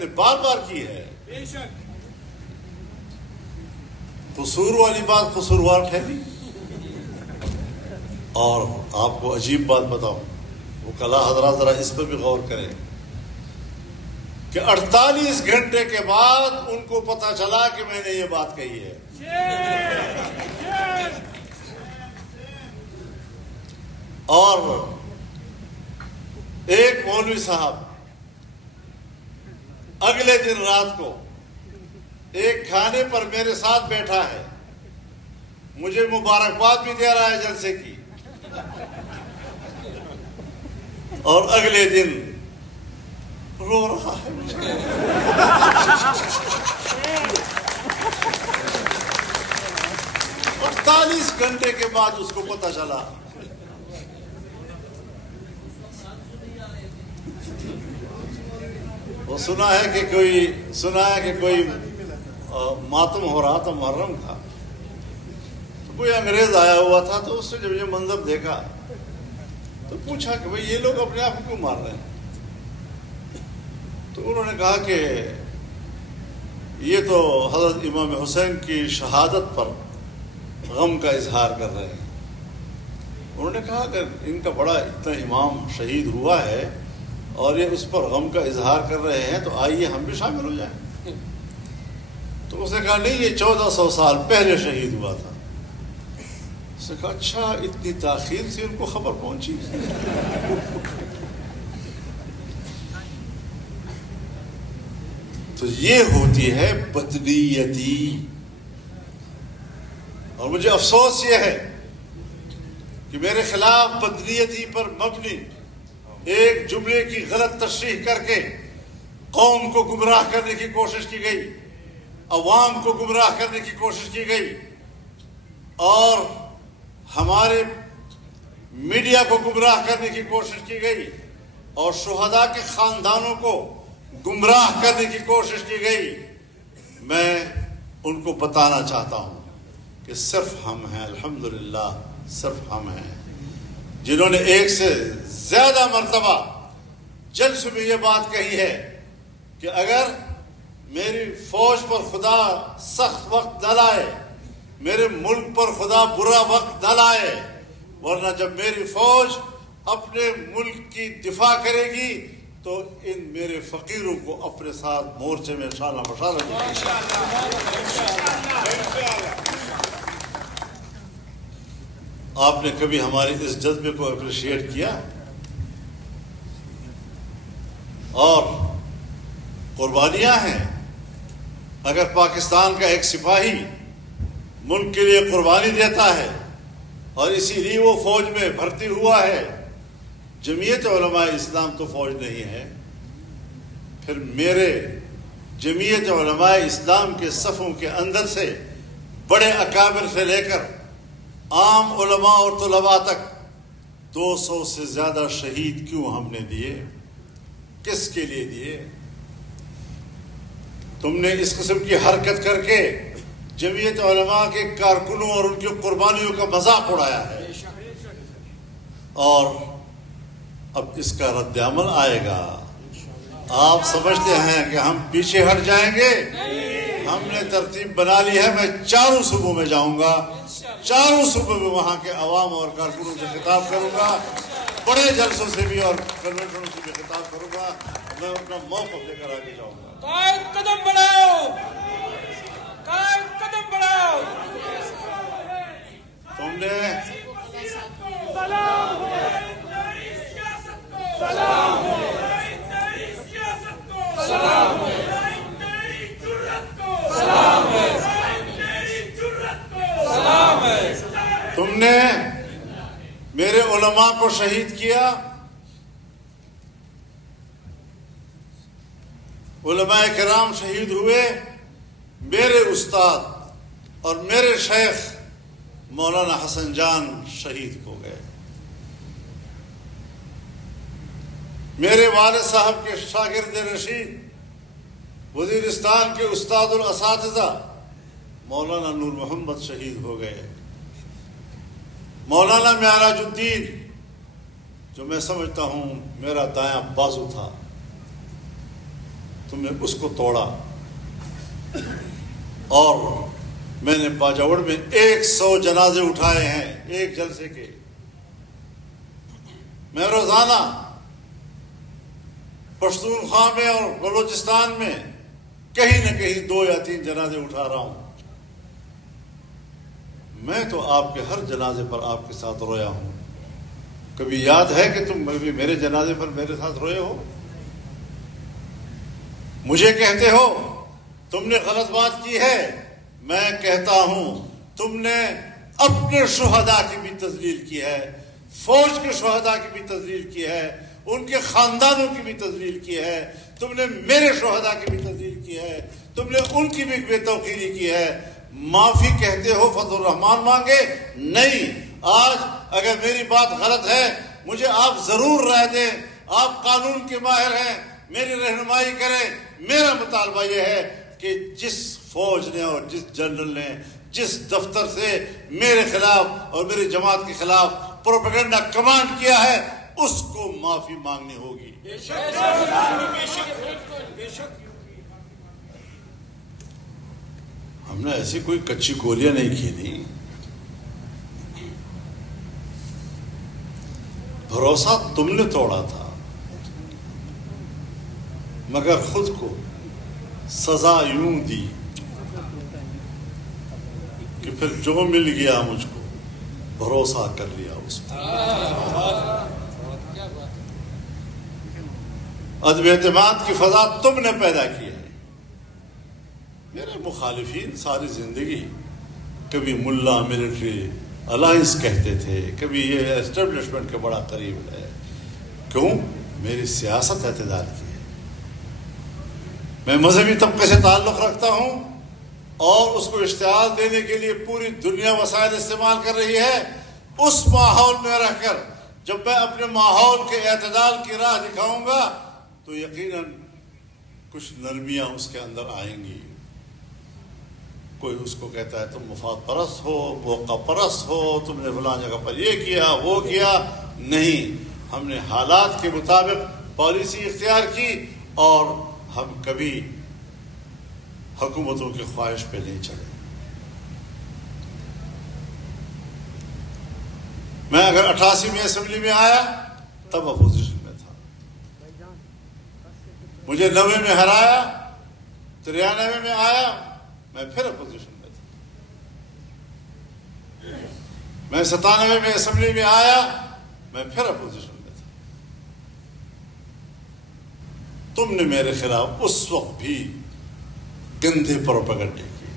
نے بار بار کی ہے. قصور والی بات قصوروار ٹھہری. اور آپ کو عجیب بات بتاؤں، وہ کلا حضرات ذرا اس پر بھی غور کریں کہ 48 گھنٹے کے بعد ان کو پتا چلا کہ میں نے یہ بات کہی ہے. اور ایک مولوی صاحب اگلے دن رات کو ایک کھانے پر میرے ساتھ بیٹھا ہے، مجھے مبارکباد بھی دے رہا ہے جلسے کی، اور اگلے دن رو رہا ہے. 48 گھنٹے کے بعد اس کو پتہ چلا. وہ سنا ہے کہ کوئی ماتم ہو رہا تھا، محرم کا، تو کوئی انگریز آیا ہوا تھا، تو اس نے جب یہ منظر دیکھا تو پوچھا کہ بھئی یہ لوگ اپنے آپ کو کیوں مار رہے ہیں؟ تو انہوں نے کہا کہ یہ تو حضرت امام حسین کی شہادت پر غم کا اظہار کر رہے ہیں. انہوں نے کہا کہ ان کا بڑا اتنا امام شہید ہوا ہے اور یہ اس پر غم کا اظہار کر رہے ہیں، تو آئیے ہم بھی شامل ہو جائیں. تو اس نے کہا نہیں، یہ 1400 سال پہلے شہید ہوا تھا. اس نے کہا اچھا، اتنی تاخیر سے ان کو خبر پہنچی. تو یہ ہوتی ہے بدنیتی. اور مجھے افسوس یہ ہے کہ میرے خلاف بدنیتی پر مبنی ایک جملے کی غلط تشریح کر کے قوم کو گمراہ کرنے کی کوشش کی گئی، عوام کو گمراہ کرنے کی کوشش کی گئی، اور ہمارے میڈیا کو گمراہ کرنے کی کوشش کی گئی، اور شہداء کے خاندانوں کو گمراہ کرنے کی کوشش کی گئی. میں ان کو بتانا چاہتا ہوں کہ صرف ہم ہیں، الحمدللہ صرف ہم ہیں جنہوں نے ایک سے زیادہ مرتبہ جلسے میں یہ بات کہی ہے کہ اگر میری فوج پر خدا سخت وقت نہ لائے، میرے ملک پر خدا برا وقت نہ لائے، ورنہ جب میری فوج اپنے ملک کی دفاع کرے گی تو ان میرے فقیروں کو اپنے ساتھ مورچے میں شانہ بشانہ آپ نے کبھی ہماری اس جذبے کو اپریشیٹ کیا؟ اور قربانیاں ہیں. اگر پاکستان کا ایک سپاہی ملک کے لیے قربانی دیتا ہے اور اسی لیے وہ فوج میں بھرتی ہوا ہے، جمعیت علماء اسلام تو فوج نہیں ہے، پھر میرے جمعیت علماء اسلام کے صفوں کے اندر سے بڑے اکابر سے لے کر عام علماء اور طلباء تک 200 سے زیادہ شہید کیوں ہم نے دیے؟ کس کے لیے دیے؟ تم نے اس قسم کی حرکت کر کے جمعیت علماء کے کارکنوں اور ان کی قربانیوں کا مذاق اڑایا ہے، اور اب اس کا رد عمل آئے گا. آپ سمجھتے ہیں کہ ہم پیچھے ہٹ جائیں گے؟ ہم نے ترتیب بنا لی ہے. میں چاروں صوبوں میں جاؤں گا، چاروں صوبوں میں وہاں کے عوام اور کارکنوں سے خطاب کروں گا، بڑے جلسوں سے بھی اور کنونشنوں سے بھی خطاب کروں گا. میں اپنا موقف لے کر آگے جاؤں گا. قائد قدم بڑھاؤ، قائد قدم بڑھاؤ. تم نے تم نے میرے علماء کو شہید کیا. علماء کرام شہید ہوئے. میرے استاد اور میرے شیخ مولانا حسن جان شہید ہو گئے. میرے والد صاحب کے شاگرد رشید وزیرستان کے استاد الاساتذہ مولانا نور محمد شہید ہو گئے. مولانا معراج الدین، جو میں سمجھتا ہوں میرا دایاں بازو تھا، تم نے اس کو توڑا، اور میں نے باجوڑ میں 100 جنازے اٹھائے ہیں ایک جلسے کے۔ میں روزانہ پشتونخوا میں اور بلوچستان میں کہیں نہ کہیں 2 یا 3 جنازے اٹھا رہا ہوں۔ میں تو آپ کے ہر جنازے پر آپ کے ساتھ رویا ہوں۔ کبھی یاد ہے کہ تم بھی میرے جنازے پر میرے ساتھ روئے ہو؟ مجھے کہتے ہو تم نے غلط بات کی ہے، میں کہتا ہوں تم نے اپنے شہداء کی بھی تذلیل کی ہے، فوج کے شہداء کی بھی تذلیل کی ہے، ان کے خاندانوں کی بھی تذلیل کی ہے، تم نے میرے شہداء کی بھی تذلیل کی ہے، تم نے ان کی بھی بے توقیری کی ہے۔ معافی کہتے ہو فضل الرحمان مانگے؟ نہیں۔ آج اگر میری بات غلط ہے مجھے آپ ضرور رائے دیں، آپ قانون کے ماہر ہیں، میری رہنمائی کریں۔ میرا مطالبہ یہ ہے کہ جس فوج نے اور جس جنرل نے جس دفتر سے میرے خلاف اور میری جماعت کے خلاف پروپیگنڈا کمانڈ کیا ہے اس کو معافی مانگنی ہوگی۔ ہم نے ایسی کوئی کچی گولیاں نہیں کھیلی، بھروسہ تم نے توڑا تھا، مگر خود کو سزا یوں دی کہ پھر جو مل گیا مجھ کو بھروسہ کر لیا اس پر۔ عدم اعتماد کی فضا تم نے پیدا کی ہے۔ میرے مخالفین ساری زندگی کبھی ملا ملٹری الائنس کہتے تھے، کبھی یہ اسٹیبلشمنٹ کے بڑا قریب ہے۔ کیوں؟ میری سیاست اعتدال کی ہے، میں مذہبی طبقے سے تعلق رکھتا ہوں اور اس کو اشتعال دینے کے لیے پوری دنیا وسائل استعمال کر رہی ہے۔ اس ماحول میں رہ کر جب میں اپنے ماحول کے اعتدال کی راہ دکھاؤں گا تو یقیناً کچھ نرمیاں اس کے اندر آئیں گی۔ کوئی اس کو کہتا ہے تم مفاد پرست ہو، موقع پرست ہو، تم نے فلاں جگہ پر یہ کیا وہ کیا۔ نہیں، ہم نے حالات کے مطابق پالیسی اختیار کی اور ہم کبھی حکومتوں کی خواہش پہ نہیں چلے۔ میں اگر 88 میں اسمبلی میں آیا تب اپوزیشن میں تھا، مجھے 90 میں ہرایا، 93 میں آیا، میں پھر اپوزیشن میں تھا، میں 97 میں اسمبلی میں آیا، میں پھر اپوزیشن میں تھا۔ تم نے میرے خلاف اس وقت بھی گندے پروپیگنڈے کیے،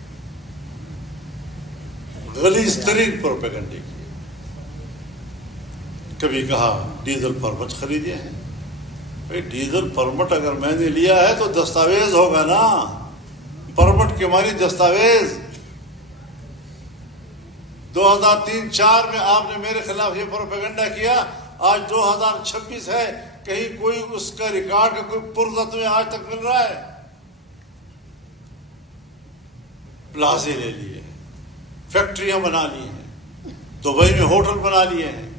غلیظ ترین پروپیگنڈے کیے۔ کبھی کہا ڈیزل پرمٹ خریدے ہیں۔ بھائی ڈیزل پرمٹ اگر میں نے لیا ہے تو دستاویز ہوگا نا، پرمٹ کے معنی دستاویز۔ 2003-04 میں آپ نے میرے خلاف یہ پروپیگنڈا کیا، آج 2026 ہے، کہیں کوئی اس کا ریکارڈ کا کوئی پرزہ تمہیں آج تک مل رہا ہے؟ پلازے لے لیے، فیکٹریاں بنا لی ہیں، دبئی میں ہوٹل بنا لیے ہیں،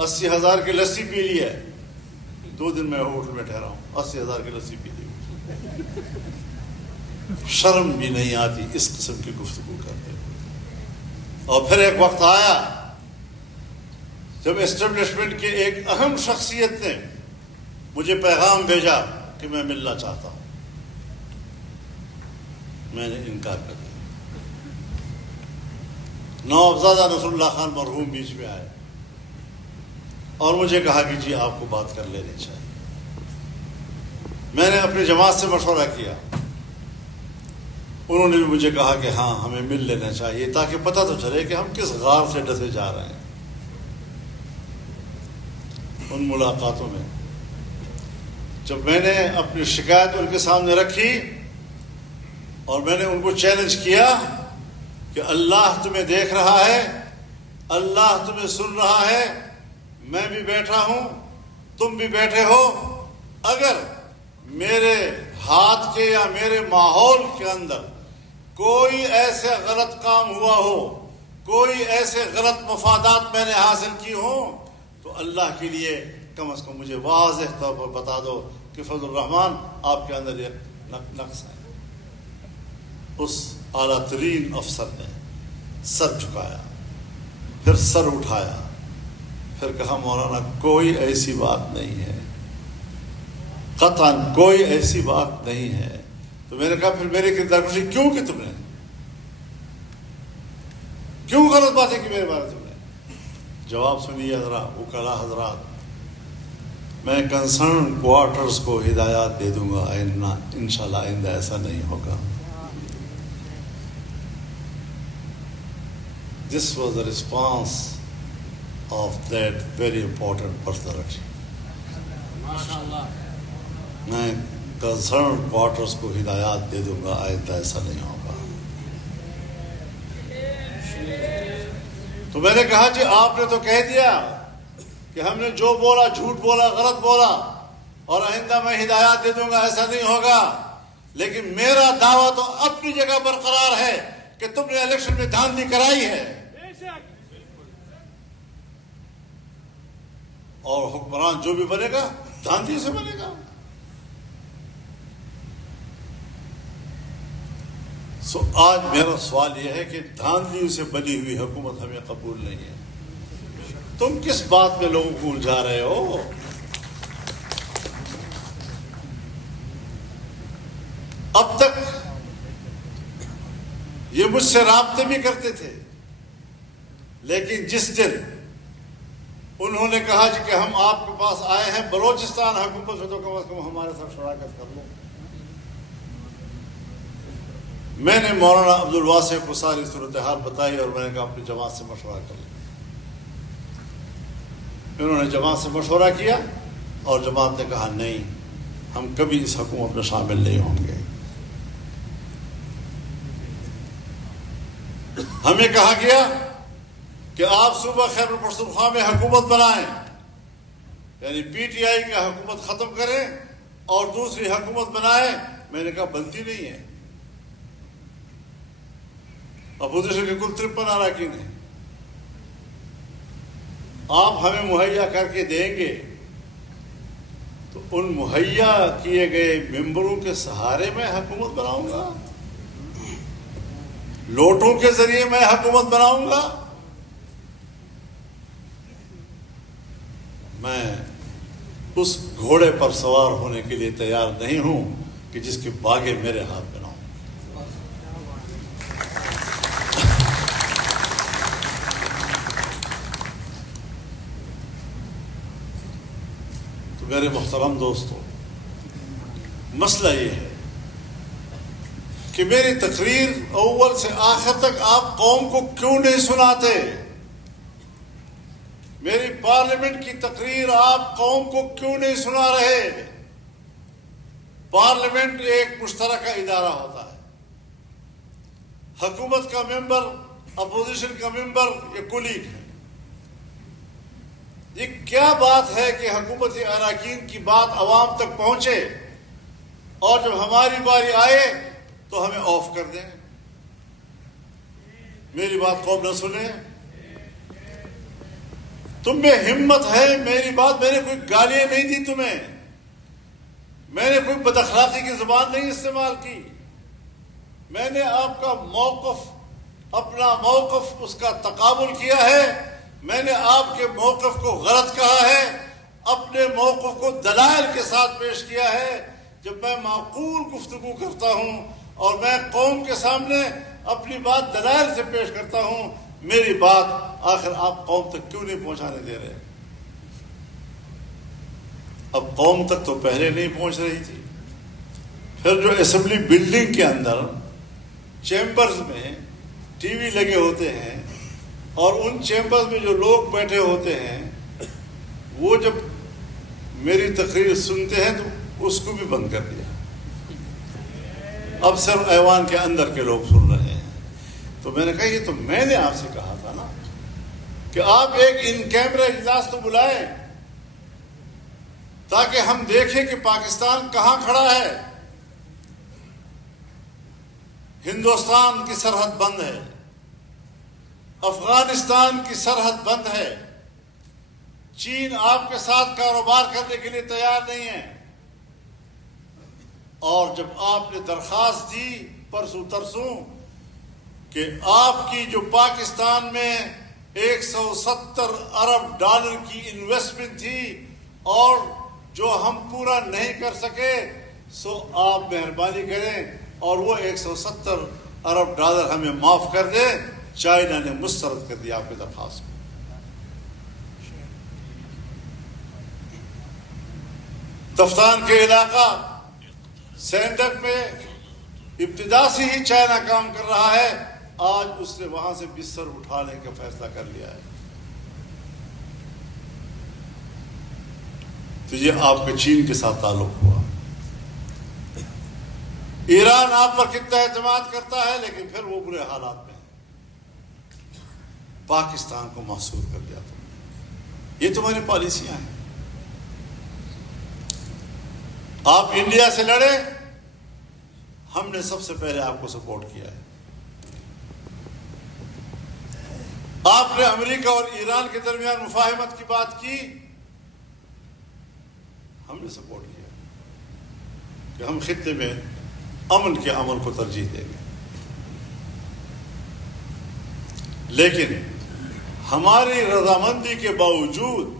80,000 کی لسی پی لی ہے۔ 2 دن میں ہوٹل میں ٹھہرا ہوں، 80,000 کی لسی پی لی۔ شرم بھی نہیں آتی اس قسم کی گفتگو کرتے ہوئے۔ اور پھر ایک وقت آیا جب اسٹیبلشمنٹ کے ایک اہم شخصیت نے مجھے پیغام بھیجا کہ میں ملنا چاہتا ہوں، میں نے انکار کر دیا۔ نوابزادہ نصر اللہ خان مرحوم بیچ میں آئے اور مجھے کہا کہ جی آپ کو بات کر لینی چاہیے۔ میں نے اپنی جماعت سے مشورہ کیا، انہوں نے بھی مجھے کہا کہ ہاں ہمیں مل لینا چاہیے تاکہ پتہ تو چلے کہ ہم کس غار سے ڈسے جا رہے ہیں۔ ان ملاقاتوں میں جب میں نے اپنی شکایت ان کے سامنے رکھی اور میں نے ان کو چیلنج کیا کہ اللہ تمہیں دیکھ رہا ہے، اللہ تمہیں سن رہا ہے، میں بھی بیٹھا ہوں، تم بھی بیٹھے ہو، اگر میرے ہاتھ کے یا میرے ماحول کے اندر کوئی ایسے غلط کام ہوا ہو، کوئی ایسے غلط مفادات میں نے حاصل کی ہوں، تو اللہ کے لیے کم از کم مجھے واضح طور پر بتا دو کہ فضل الرحمان آپ کے اندر ایک نقص ہے. اس اعلیٰ ترین افسر نے سر جھکایا، پھر سر اٹھایا، پھر کہا مولانا کوئی ایسی بات نہیں ہے، قطعاً کوئی ایسی بات نہیں ہے. تو میں نے کہا پھر میری کردار کشی کیوں کی تم نے؟ کیوں غلط باتیں کی میرے بارے تم نے؟ جواب سنیے حضرات، وکلاء حضرات، میں کنسرن کوارٹرز کو ہدایات دے دوں گا، انشاءاللہ آئندہ ایسا نہیں ہوگا. This was the response of that very important personality. میں کنسرن کوارٹرز کو ہدایات دے دوں گا، آئندہ ایسا نہیں ہوگا. تو میں نے کہا جی آپ نے تو کہہ دیا کہ ہم نے جو بولا جھوٹ بولا، غلط بولا، اور آئندہ میں ہدایات دے دوں گا، ایسا نہیں ہوگا. لیکن میرا دعویٰ تو اپنی جگہ برقرار ہے کہ تم نے الیکشن میں دھاندلی کرائی ہے، اور حکمران جو بھی بنے گا دھاندلی سے بنے گا. سو آج میرا سوال یہ ہے کہ دھاندلی سے بنی ہوئی حکومت ہمیں قبول نہیں ہے. تم کس بات میں لوگوں کو الجھا رہے ہو؟ اب تک یہ مجھ سے رابطے بھی کرتے تھے، لیکن جس دن انہوں نے کہا کہ ہم آپ کے پاس آئے ہیں بلوچستان حکومت سے، تو کم از کم ہمارے ساتھ شراکت کر لو. میں نے مولانا عبدالواسع کو ساری صورتحال بتائی اور میں نے کہا اپنی جماعت سے مشورہ کر لیں. انہوں نے جماعت سے مشورہ کیا اور جماعت نے کہا نہیں، ہم کبھی اس حکومت میں شامل نہیں ہوں گے. ہمیں کہا گیا کہ آپ صوبہ خیبر پختونخوا میں حکومت بنائیں، یعنی پی ٹی آئی کا حکومت ختم کریں اور دوسری حکومت بنائیں. میں نے کہا بنتی نہیں ہے، اپوزیشن کے کل 53 اراکین ہیں، آپ ہمیں مہیا کر کے دیں گے تو ان مہیا کیے گئے ممبروں کے سہارے میں حکومت بناؤں گا، لوٹوں کے ذریعے میں حکومت بناؤں گا. میں اس گھوڑے پر سوار ہونے کے لیے تیار نہیں ہوں کہ جس کے باگے میرے ہاتھ میں نہ ہوں. تو میرے محترم دوستو، مسئلہ یہ ہے کہ میری تقریر اول سے آخر تک آپ قوم کو کیوں نہیں سناتے؟ میری پارلیمنٹ کی تقریر آپ قوم کو کیوں نہیں سنا رہے؟ پارلیمنٹ ایک مشترکہ ادارہ ہوتا ہے، حکومت کا ممبر، اپوزیشن کا ممبر یہ کولیگ ہے. یہ کیا بات ہے کہ حکومتی اراکین کی بات عوام تک پہنچے اور جب ہماری باری آئے تو ہمیں آف کر دیں، میری بات قوم نہ سنے؟ تم میں ہمت ہے میری بات، میں نے کوئی گالیاں نہیں دی تمہیں، میں نے کوئی بد اخلاقی کی زبان نہیں استعمال کی، میں نے آپ کا موقف، اپنا موقف اس کا تقابل کیا ہے. میں نے آپ کے موقف کو غلط کہا ہے، اپنے موقف کو دلائل کے ساتھ پیش کیا ہے. جب میں معقول گفتگو کرتا ہوں اور میں قوم کے سامنے اپنی بات دلائل سے پیش کرتا ہوں، میری بات آخر آپ قوم تک کیوں نہیں پہنچانے دے رہے؟ اب قوم تک تو پہلے نہیں پہنچ رہی تھی، پھر جو اسمبلی بلڈنگ کے اندر چیمبرز میں ٹی وی لگے ہوتے ہیں اور ان چیمبرز میں جو لوگ بیٹھے ہوتے ہیں وہ جب میری تقریر سنتے ہیں تو اس کو بھی بند کر دیا. اب صرف ایوان کے اندر کے لوگ سن رہے ہیں. تو میں نے کہا یہ تو میں نے آپ سے کہا تھا نا کہ آپ ایک ان کیمرہ اجلاس تو بلائیں تاکہ ہم دیکھیں کہ پاکستان کہاں کھڑا ہے. ہندوستان کی سرحد بند ہے، افغانستان کی سرحد بند ہے، چین آپ کے ساتھ کاروبار کرنے کے لیے تیار نہیں ہے. اور جب آپ نے درخواست دی پرسوں ترسوں کہ آپ کی جو پاکستان میں 170 ارب ڈالر کی انویسٹمنٹ تھی اور جو ہم پورا نہیں کر سکے، سو آپ مہربانی کریں اور وہ 170 ارب ڈالر ہمیں معاف کر دیں، چائنا نے مسترد کر دیا آپ کی درخواست کو۔ تفتان کے علاقہ سینڈک میں ابتدا سے ہی چائنا کام کر رہا ہے، آج اس نے وہاں سے بستر اٹھانے کا فیصلہ کر لیا ہے۔ تو یہ آپ کے چین کے ساتھ تعلق ہوا۔ ایران آپ پر کتنا اعتماد کرتا ہے، لیکن پھر وہ برے حالات میں پاکستان کو محصور کر دیا تھا۔ یہ تمہاری پالیسیاں ہیں۔ آپ انڈیا سے لڑے، ہم نے سب سے پہلے آپ کو سپورٹ کیا ہے۔ آپ نے امریکہ اور ایران کے درمیان مفاہمت کی بات کی، ہم نے سپورٹ کیا کہ ہم خطے میں امن کے عمل کو ترجیح دیں گے، لیکن ہماری رضامندی کے باوجود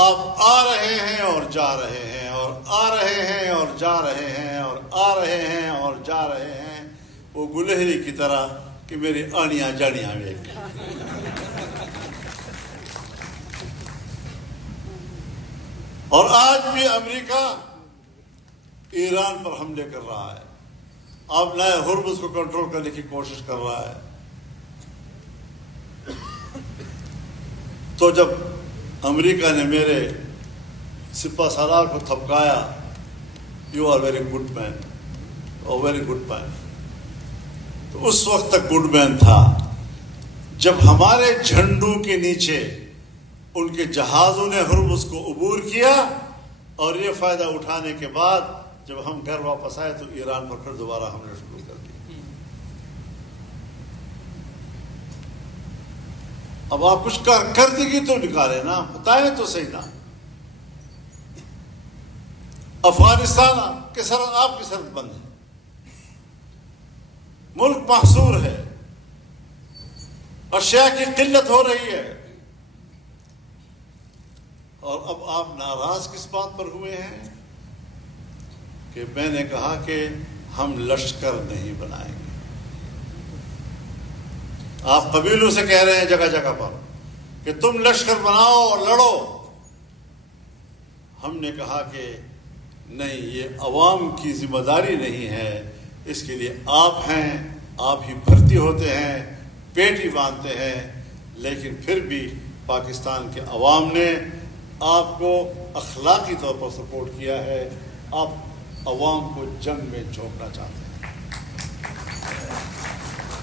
آپ آ رہے ہیں اور جا رہے ہیں اور آ رہے ہیں اور جا رہے ہیں اور آ رہے ہیں اور جا رہے ہیں، وہ گلہری کی طرح کہ میری آڑیاں جاڑیاں ویک۔ اور آج بھی امریکہ ایران پر حملے کر رہا ہے، اب نئے ہرمز کو کنٹرول کرنے کی کوشش کر رہا ہے۔ تو جب امریکہ نے میرے سپہ سالار کو تھپکایا، یو آر ویری گڈ مین اور ویری گڈ مین، تو اس وقت تک گڈ مین تھا جب ہمارے جھنڈوں کے نیچے ان کے جہازوں نے ہرمز کو عبور کیا، اور یہ فائدہ اٹھانے کے بعد جب ہم گھر واپس آئے تو ایران پر پھر دوبارہ حملے شروع کر دیے۔ اب آپ کچھ کارکردگی تو نکالے نا، بتائیں تو صحیح نا۔ افغانستان کے سرحد آپ کی سرحد بند ہے، ملک محصور ہے، اشیاء کی قلت ہو رہی ہے، اور اب آپ ناراض کس بات پر ہوئے ہیں کہ میں نے کہا کہ ہم لشکر نہیں بنائیں گے۔ آپ قبیلوں سے کہہ رہے ہیں جگہ جگہ پر کہ تم لشکر بناؤ اور لڑو، ہم نے کہا کہ نہیں، یہ عوام کی ذمہ داری نہیں ہے، اس کے لیے آپ ہیں، آپ ہی بھرتی ہوتے ہیں، پیٹی باندھتے ہیں، لیکن پھر بھی پاکستان کے عوام نے آپ کو اخلاقی طور پر سپورٹ کیا ہے، آپ عوام کو جنگ میں جھونکنا چاہتے ہیں۔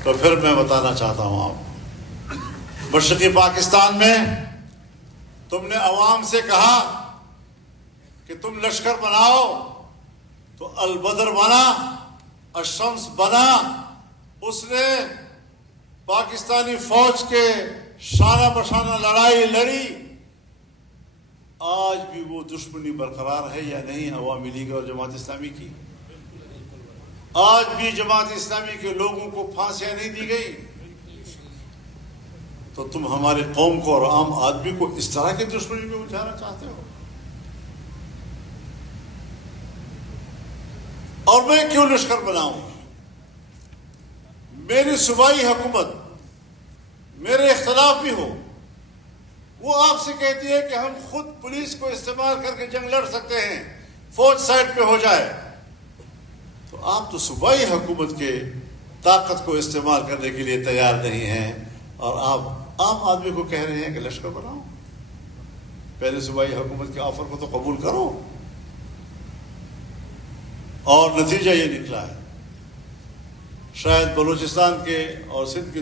تو پھر میں بتانا چاہتا ہوں آپ کو، مشرقی پاکستان میں تم نے عوام سے کہا کہ تم لشکر بناؤ، تو البدر بنا، الشمس بنا، اس نے پاکستانی فوج کے شانہ بشانہ لڑائی لڑی۔ آج بھی وہ دشمنی برقرار ہے یا نہیں عوامی لیگ اور جماعت اسلامی کی؟ آج بھی جماعت اسلامی کے لوگوں کو پھانسیاں نہیں دی گئی؟ تو تم ہماری قوم کو اور عام آدمی کو اس طرح کی دشمنی میں الجھانا چاہتے ہو؟ اور میں کیوں لشکر بناؤں؟ میری صوبائی حکومت میرے اختلاف بھی ہو، وہ آپ سے کہتی ہے کہ ہم خود پولیس کو استعمال کر کے جنگ لڑ سکتے ہیں، فوج سائڈ پہ ہو جائے، تو آپ تو صوبائی حکومت کے طاقت کو استعمال کرنے کے لیے تیار نہیں ہیں، اور آپ عام آدمی کو کہہ رہے ہیں کہ لشکر بناؤ۔ پہلے صوبائی حکومت کے آفر کو تو قبول کرو۔ اور نتیجہ یہ نکلا ہے، شاید بلوچستان کے اور سندھ کے